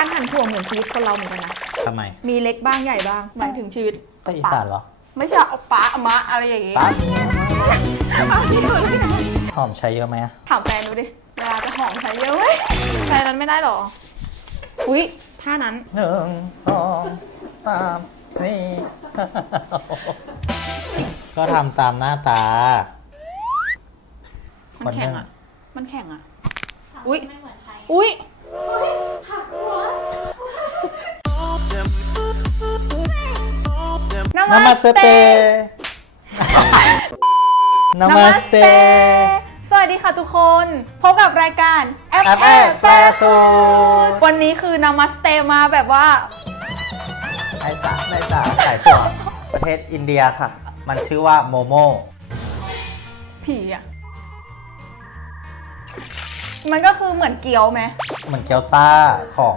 การหั่นถั่วเหมือนชีวิตคนเราเหมือนกันนะทำไม มีเล็กบ้างใหญ่บ้างหมายถึงชีวิตกอีสานเหรอ ไม่ใช่เอาป้าอมะ อะไรอย่างงี้ หอมใช้เยอะไหมถามแฟนดูดิ เวลาจะหอมใช้เยอะไหมใช้นั้นไม่ได้หรอ อุ้ยท่านั้นหนึ่งสองสามสี่ก็ทำตามหน้าตา มันแข็งอ่ะ มันแข็งอ่ะอุ้ยอุ้ยนามาสเตย์นามาสเตย์สวัสดีค่ะทุกคน พบกับรายการแอปแอปแฟวันนี้คือนามาสเตย์มาแบบว่าไอ้ตาไอ้ตาสายตัวประเทศอินเดียค่ะ มันชื่อว่า โมโมผีอ่ะ มันก็คือเหมือนเกี๊ยวไหม เหมือนเกี๊ยวซ่า ของ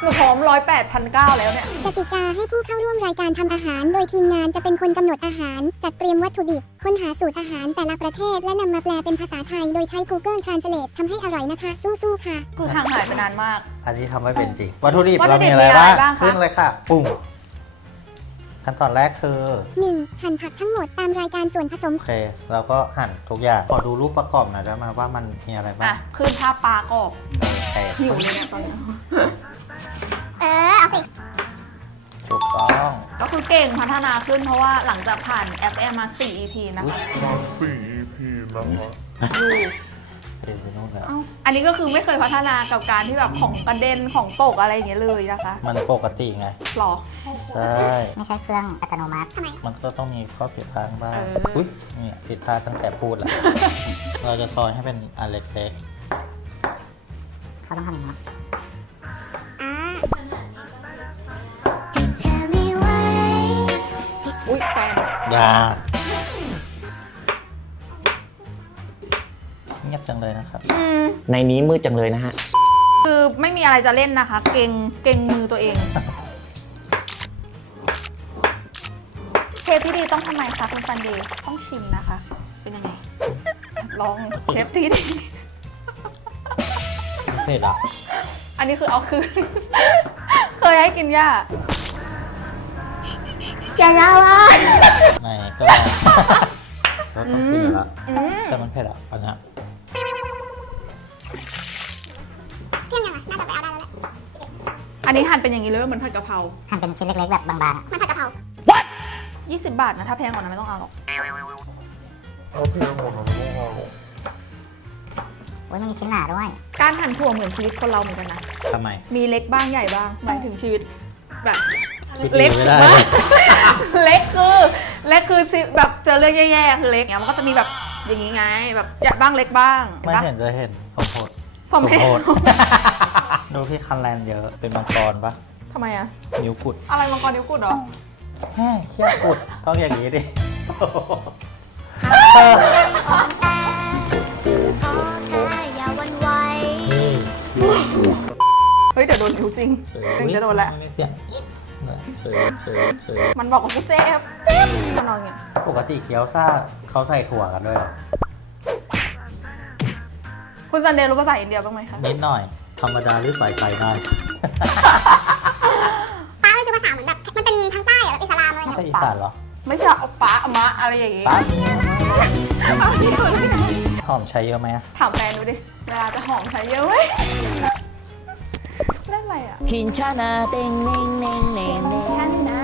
หนูพอมร้อยแปดพันเก้าแล้วเนี่ยกติกาให้ผู้เข้าร่วมรายการทำอาหาร โดยทีมงานจะเป็นคนกำหนดอาหาร จัดเตรียมวัตถุดิบค้นหาสูตรอาหารแต่ละประเทศ และนำมาแปลเป็นภาษาไทยโดยใช้ Google Translate ทำให้อร่อยนะคะ สู้ๆค่ะคือห่างหายไปนานมาก อันนี้ทำาไม่เป็นจริง วัตถุดิบเรามีอะไรบ้างขึ้นเลยค่ะ ปุ่งขั้นตอนแรกคือหนึ่งหั่นผักทั้งหมดตามรายการส่วนผสมโอเคเราก็หั่นทุกอย่างขอดูรูปประกอบหน่อยได้ไหมว่ามันมีอะไรบ้างขึ้นภาปลากรอบหิวเลยตอนนี้เออ เอาสิถูกต้องก็คือเก่งพัฒนาขึ้นเพราะว่าหลังจากผ่าน F M มา4 EP นะคะ4 EP นะคะดูอันนี้ก็คือไม่เคยพัฒนากับการที่แบบของประเด็นของตกอะไรอย่างเงี้ยเลยนะคะ มันปกติไงหรอ ใช่ ไม่ใช่เครื่องอัตโนมัติมันก็ต้องมีข้อผิดพลาดบ้างอุ้ยเนี่ยผิดพลาดตั้งแต่พูดแล้ว เราจะซอยให้เป็นอันเล็กๆเขาต้องทำยังไงอุ้ยแฟนาเงียบจังเลยนะครับในนี้มืดจังเลยนะฮะ คือไม่มีอะไรจะเล่นนะคะ เก่งเก่งมือตัวเองเชฟที่ดีต้องทำไมคะคุณฟันเดย์ ต้องชิมนะคะ เป็นยังไง ลองเชฟที่ดีเผ็ดอ่ะอันนี้คือเอาคืน เคยให้กินย่ากแกแล้วอ่ะไม่ก็้ก็กินละ แต่มันเผ็ดอ่ะอันนี้อันนี้หั่นเป็นอย่างนี้เลยเหมือนผัดกะเพรา หั่นเป็นชิ้นเล็ก ๆ แบบบาง ๆ มันผัดกะเพราวัดยี่สิบบาทนะ ถ้าแพงกว่านั้นไม่ต้องเอาหรอกถ้าแพงกว่านั้นไม่ต้องเอาหรอ้ยมันมีชิ้นหนาด้วย การหั่นถั่วเหมือนชีวิตคนเราเหมือนกันนะทำไม มีเล็กบ้างใหญ่บ้างหมายถึงชีวิตแบบเล็กมากเล็กคือเล็กคือแบบเจอเรื่องแย่ๆคือเล็กเนี่ยมันก็จะมีแบบอย่างนี้ไงแบบใหญ่บ้างเล็กบ้างไม่เห็นจะเห็นสมโพธสมโพธดูพี่คันแลนเยอะเป็นมังกรปะทำไมอะนิ้วกุด อะไรมังกรนิ้วกุดหรอแค่เียกุดต้องอย่างนี้ดิเฮ้ยเดี๋ยวโดนผิวจริงจดี๋ยวโดนแหละมันบอกว่ากูเจ็บเจ็บมันนอนไงปกติเคี้ยวซ่าเขาใส่ถั่วกันด้วยหรอ คุณซันเดย์รู้ภาษาอินเดียบ้างไหมคะ นิดหน่อย ธรรมดาหรือสายไปได้ป้าคือภาษาเหมือนแบบมันเป็นทางใต้หรืออิสลามเลยไม่ใช่อิสานเหรอ ไม่ใช่อป้าอมะอะไรอย่างงี้ หอมใช้เยอะไหมถามแฟนดูดิ เวลาจะหอมใช้เยอะไหมอะไรอ่ะหินชานาเต็งเน่งเน่งเน่งเน่งชานา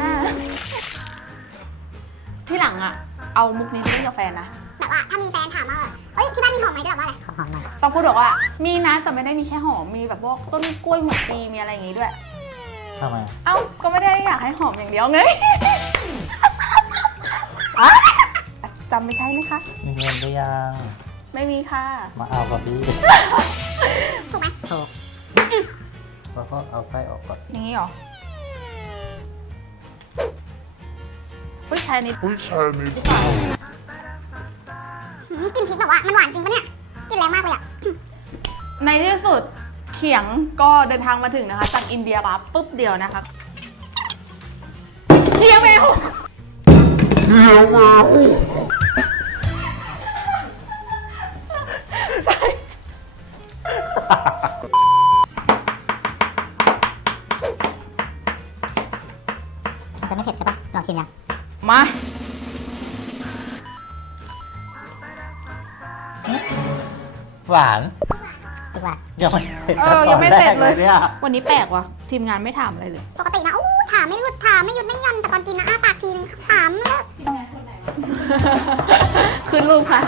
ที่หลังอ่ะเอามุกนี้ไปเล่นกับแฟนนะแบบว่าถ้ามีแฟนถามว่าเอ้ยที่บ้านมีหอมไหมจะบอกว่าอะไรหอมไหมต้องพูดบอกว่ามีนะแต่ไม่ได้มีแค่หอมมีแบบว่าต้นกล้วยหัวปีมีอะไรอย่างงี้ด้วยทำไมเอ้าก็ไม่ได้อยากให้หอมอย่างเดียวไงจำไม่ใช่นะคะมีเงินหรือยัง ไม่มีค่ะ มาเอากับพี่ถูกไหมถูกแล้วก็เอาไส้ออกก่อนอย่าหรอุ้ยชายนิดอุ้ยชายนิดกินพริกแบบว่ามันหวานจริงปะเนี่ย กินแรงมากเลยอะในที่สุดเขียงก็เดินทางมาถึงนะคะจากอินเดียปั๊บปุ๊บเดียวนะคะเขียงแมวเขียงแมวหวานยังไม่เออยังไม่เสร็จเลยวันนี้แปลกว่ะทีมงานไม่ถามอะไรเลยปกตินะอู้ถามไม่หยุดถามไม่หยุดไม่ยันแต่ตอนกินนะอ้าปากทีนึงถามเลยคืนลูกค่ะ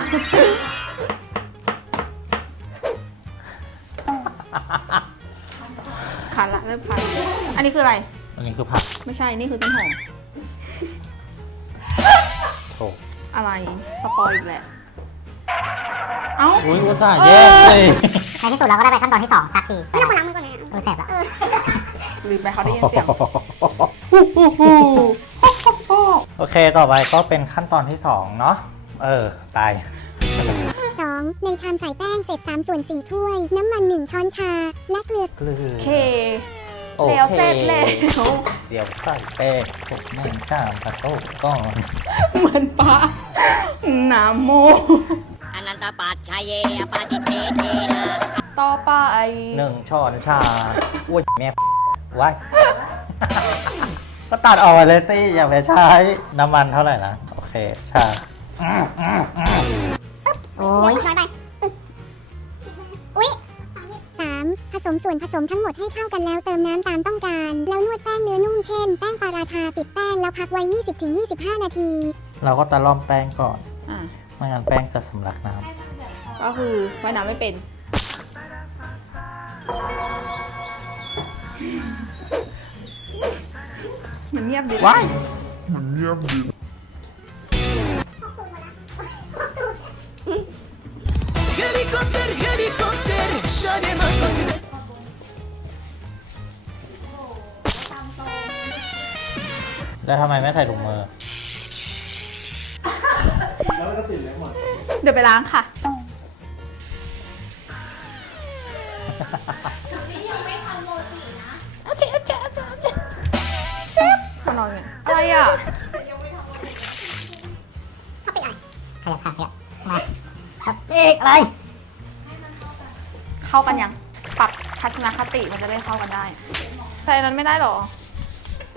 ขาดละเริ่มขาดอันนี้คืออะไร อันนี้คือผัก ไม่ใช่นี่คือต้นหอมโถอะไรสปอยอีกแหละเอ้าโอ้ยโอซ่ายเยท้ายที่สุดเราก็ได้ไปขั้นตอนที่สองสักทีไม่ต้องมาล้างมือก่อนนะเออแสบละลืมไปเขาได้ยินเสียงโอเคต่อไปก็เป็นขั้นตอนที่สองเนาะเออตายสองในชามใส่แป้งเสร็จสามส่วนสี่ถ้วย น้ำมันหนึ่งช้อนชา และเกลือเกลือโอเคโอเคเดสร็จแลยเดี๋ยวใส่แป้งหนึ่งชามผสมก้อนเหมือนปละน้ำโมปัดปัดเต่อไปหนึ่งช้อนชาอ้วนแม่ ไว้ ก็ตัดออกไเลยสิ อย่าไปใช้น้ำมันเท่าไหร่นะ โอเค ชาโอ้ยน้อยไปสาม ผสมส่วนผสมทั้งหมดให้เข้ากันแล้ว เติมน้ำตามต้องการ แล้วนวดแป้งเนื้อนุ่มเช่น แป้งปาราทาติดแป้งแล้วพักไว้20-25นาที เราก็ตะล่อมแป้งก่อนไม่งั้นแป้งจะสำลักน้ำ ก็คือว่าน้ำไม่เป็นเมืนเงียบดีว้มืนเงียบดีแล้วทำไมไม่ใส่ถุงมือเดี๋ยวไปล้างค่ะอะไรอ่ะเขาเป็นอะไรขับขยับขยับมาอีกอะไรเข้ากันยัง ปรับทัศนคติมันจะได้เข้ากันได้ ใส่นั้นไม่ได้หรอ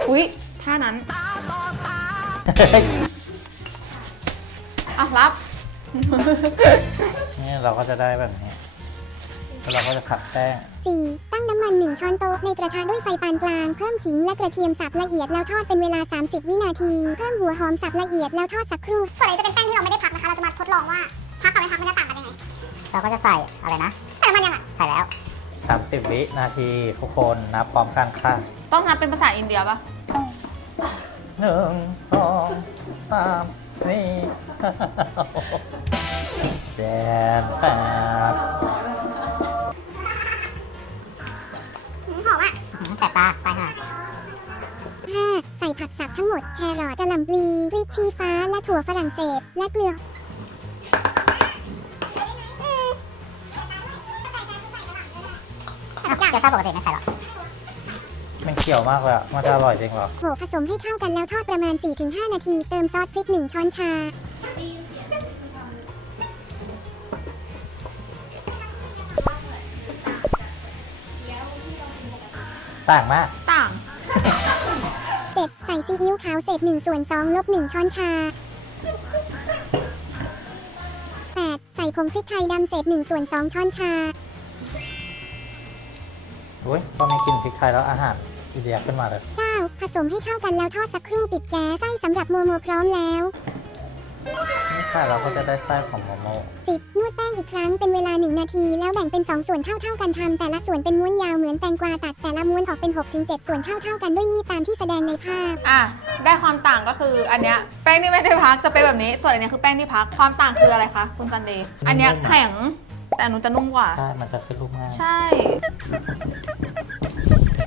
อุ๊ยท่านั้นรับนี่เราก็จะได้แบบนี้แล้วเราก็จะขัดแป้ง สี่ตั้งน้ำมันหนึ่งช้อนโต๊ะในกระทะด้วยไฟปานกลาง เพิ่มขิงและกระเทียมสับละเอียดแล้วทอดเป็นเวลา30 วินาที เพิ่มหัวหอมสับละเอียดแล้วทอดสักครู่ ส่วนใหญ่จะเป็นแป้งที่เราไม่ได้พักนะคะ เราจะมาทดลองว่าพักกับไม่พักมันจะต่างกันยังไง เราก็จะใส่อะไรนะใส่มันยังอ่ะ ใส่แล้ว 30 วินาทีทุกคนนับพร้อมกันค่ะ ต้องนับเป็นภาษาอินเดียป่ะหนึ่งสองสามสี่เจ็ดแปดเป็นของอะแต่ปลาไปเลยแค่ใส่ผักสับทั้งหมด แครอทกะลำปีพรชีฟ้า และถั่วฝรั่งเศสและเกลือ๋ยวข้าปกติไม่ใส่หรอกขียวมากเลยมันจะอร่อยจริงหรอโขผสมให้เข้ากันแล้วทอดประมาณ4-5นาที เติมซอสพริกหนึ่งช้อนชาต่างมากต่างเสร็จใส่ซีอิ๊วขาวเศษงส่วนสองลบหนึ่งช้อนชาแปดใส่ผงพริกไทยดำเศษงส่วนสองช้อนชาโอ้ยพอไม่กินพริกไทยแล้วอาหารอีเดียขึ้นมาเลยข้าผสมให้เข้ากัน แล้วทอดสักครู่ปิดแก๊สไส้สำหรับโมโมพร้อมแล้วนี่ค่ะเราก็จะได้ไส้ของโมโมสิบนวดแป้งอีกครั้ง เป็นเวลาหนึ่งนาทีแล้วแบ่งเป็นสองส่วนเท่าเท่ากันทำแต่ละส่วนเป็นม้วนยาวเหมือนแตงกวาตัดแต่ละม้วนออกเป็นหกถึงเจ็ดส่วนเท่าเท่ากันด้วยมี่ตามที่แสดงในภาพ อ่ะ ได้ความต่างก็คือ อันเนี้ยแป้งนี่ไม่ได้พักจะเป็นแบบนี้ส่วนอันเนี้ยคือแป้งที่พักความต่างคืออะไรคะ คุณกันเดอันเนี้ยแข็งแต่หนูจะนุ่มกว่า ใช่ มันจะสรูปง่ายใช่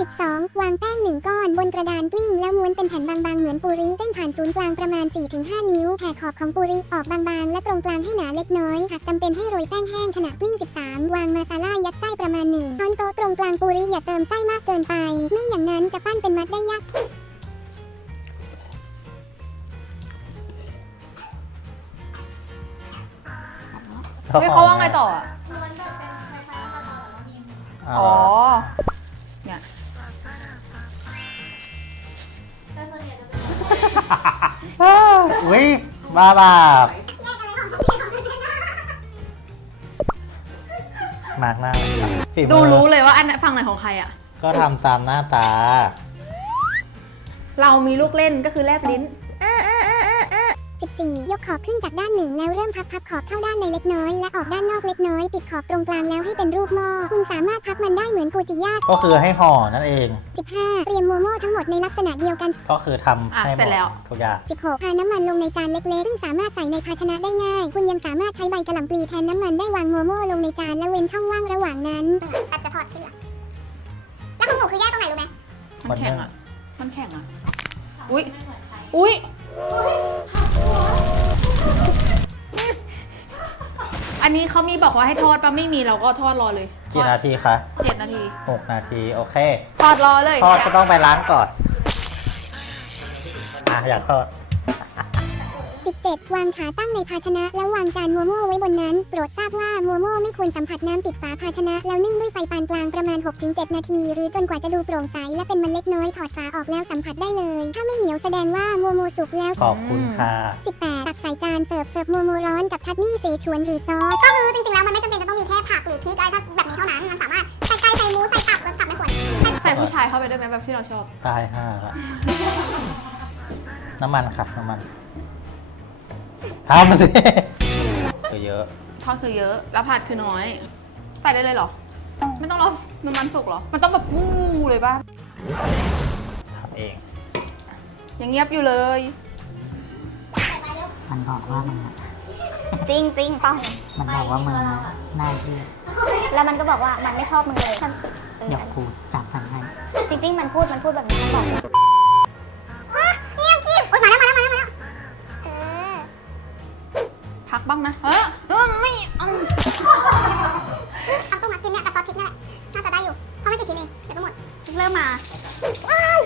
12 วางแป้งหนึ่งก้อน บนกระดานกลิ้งแล้วม้วนเป็นแผ่นบางๆ เหมือนปูริเส้นผ่านศูนย์กลางประมาณ 4-5 นิ้วแผ่ขอบของปูริออกบางๆและตรงกลางให้หนาเล็กน้อยหากจำเป็นให้โรยแป้งแห้งขณะกลิ้ง 13 วางมาซาร่ายัดไส้ประมาณหนึ่งช้อนโต๊ะตรงกลางปูริอย่าเติมไส้มากเกินไป ไม่อย่างนั้นจะปั้นเป็นมัดได้ยากไม่เขาว่าไงต่ออ๋ออุ้ยบ้าบ้ามากหน้าดูรู้เลยว่าอันฝั่งไหนของใครอ่ะ ก็ทำตามหน้าตา เรามีลูกเล่นก็คือแลบลิ้น14ยกขอบขึ้นจากด้านหนึ่งแล้วเริ่มพับพับขอบเข้าด้านในเล็กน้อยและออกด้านนอกเล็กน้อย ปิดขอบตรงกลางแล้วให้เป็นรูปหม้อคุณสามารถพับมันได้เหมือนกูจิยะก็คือให้ห่อนั่นเอง15เตรียมโมโม่ทั้งหมดในลักษณะเดียวกัน ก็คือทําให้หมดแล้วทุกอย่าง16พาน้ํามันลงในจานเล็กๆ ซึ่งสามารถใส่ในภาชนะได้ง่าย คุณยังสามารถใช้ใบกระหล่ำปลีแทนน้ำมันได้วางโมโม่ลงในจานและเว้นช่องว่างระหว่างนั้นอาจจะถอดขึ้นอแล้วของหมูคือแยกตรงไหนรู้ไหมมันแข็งอ่ะมันแข็งอ่ะอุ้ยอุ้ยอันนี้เขามีบอกว่าให้ทอดปะไม่มีเราก็ทอดรอเลย กี่นาทีคะเจ็ดนาทีหกนาทีโอเค ทอดรอเลย ทอดก็ต้องไปล้างก่อน อ่ะอยากทอดิจเจ็ดวางขาตั้งในภาชนะ แล้ววางจานมัวโม่ไว้บนนั้น โปรดทราบว่ามัวโม่ไม่ควรสัมผัสน้ำปิดฝาภาชนะ แล้วนึ่งด้วยไฟปานกลางประมาณ 6-7 นาทีหรือจนกว่าจะดูโปร่งใสและเป็นมันเล็กน้อยถอดฝาออกแล้วสัมผัสได้เลย ถ้าไม่เหนียวแสดงว่ามัวโม่สุกแล้วขอบคุณค่ะ 18ตักใส่จานเสิร์ฟเสิร์ฟมัวโม่ร้อนกับชัตนี่เซชวนหรือซอสก็คือจริงๆแล้วมันไม่จำเป็นจะต้องมีแค่ผักหรือพริกอะไรแบบนี้เท่านั้นมันสามารถใส่ไก่ใส่หมูใส่ผักแล้วสับในขวดใส่ผู้ชายเข้าไปได้ไหมแบบที่เราชอบตายห้าละน้ำมันค่ะน้ำมันทำสิคือเยอะทอดคือเยอะ แล้วผัดคือน้อย ใส่ได้เลยเหรอ ไม่ต้องรอมันมันสุกเหรอ มันต้องแบบปูเลยป่ะทำเองยังเงียบอยู่เลย มันบอกว่ามันจริงจริงป้อง มันบอกว่ามึงหน้าที่แล้วมันก็บอกว่ามันไม่ชอบมือเลยเดี๋ยวกูจับมันให้จริงจริงมันพูดมันพูดแบบนี้มันบอกบ้องนะเออไม่เอาเ้ามากินเนี่ยกับซอสพิกนี่แหละ น่าจะได้อยู่ เพราะไม่กี่ชิ้นเองเดี๋ยหมดเริ่มมา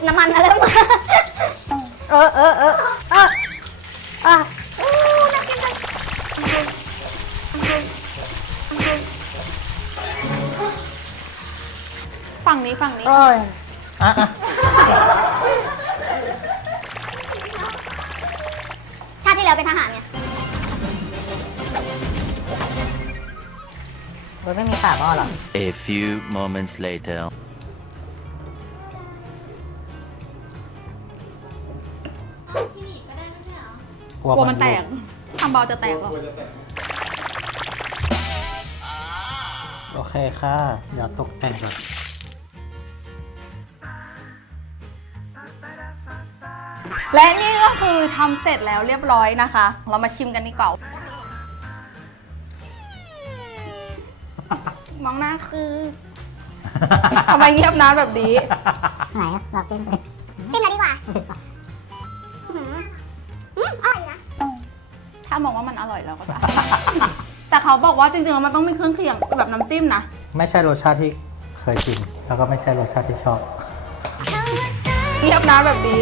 น้ำมันเริ่มมา เออเออเออเออเออฝั่งนี้ ฝั่งนี้อ้ชาติที่แล้วเป็นทหารไงรถไม่มีฝาหม้อหรอ A few moments later กลัวมันแตก ทำเบาจะแตกหรอโอเคค่ะ อย่าตกแต่งก่อและนี่ก็คือทำเสร็จแล้วเรียบร้อยนะคะ เรามาชิมกันดีกว่าองหน้าคือทำไมเงียบนานแบบนี้ไหนรอเต้นเต้นเลยดีกว่าอืมอร่อยนะ ถ้ามองว่ามันอร่อยแล้วก็จะแต่เขาบอกว่าจริงๆมันต้องมีเครื่องเคียงแบบน้ำจิ้มนะ ไม่ใช่รสชาติที่เคยกิน แล้วก็ไม่ใช่รสชาติที่ชอบ เงียบนานแบบนี้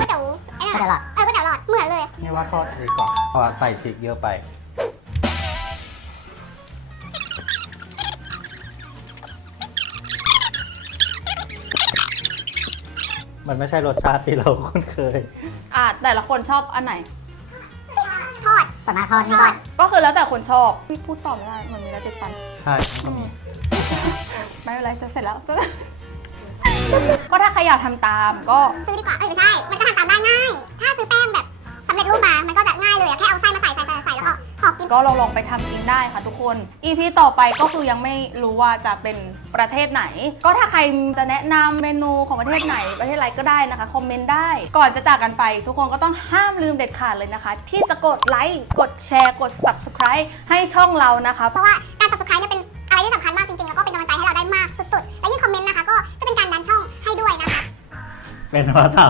ก็เดหลอดเออ ก็เดหลอด เหมือนเลย นี่ว่าทอดดีกว่อเพราะใส่พริกเยอะไปมันไม่ใช่รสชาติที่เราคุ้นเคยอ่าแต่ละคนชอบอันไหนทอดสมาทอดนกอนก็คือแล้วแต่คนชอบ พี่พูดตอบไม่ได้มันมีอะไรติดฟันใช่ก็มีไม่เป็นไรจะเสร็จแล้ว ก็ถ้าใครอยากทำตามก็ ซื้อดีกว่า เออไม่ใช่ มันก็ทำตามได้ง่าย ถ้าซื้อแป้งแบบสำเร็จรูปมามันก็จะง่ายเลยแค่เอาไก็ลองลองไปทำกินได้ค่ะทุกคน EP ต่อไปก็คือยังไม่รู้ว่าจะเป็นประเทศไหน ก็ถ้าใครจะแนะนำเมนูของประเทศไหนประเทศอะไรก็ได้นะคะคอมเมนต์ได้ ก่อนจะจากกันไป ทุกคนก็ต้องห้ามลืมเด็ดขาดเลยนะคะที่จะกดไลค์ กดแชร์ กด subscribe ให้ช่องเรานะคะ เพราะว่าการ subscribe เนี่ยเป็นอะไรที่สำคัญมากจริงๆ แล้วก็เป็นกำลังใจให้เราได้มากสุดๆ และยิ่งคอมเมนต์นะคะก็จะเป็นการดันช่องให้ด้วยนะคะเป็นภาษา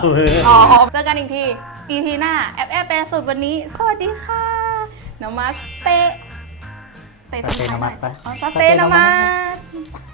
อ๋อเจอกันอีกที EP หน้าแอปแอปแปนสุดวันนี้ สวัสดีค่ะนมัสมัสเตสเตนสเตมัสนอสมมส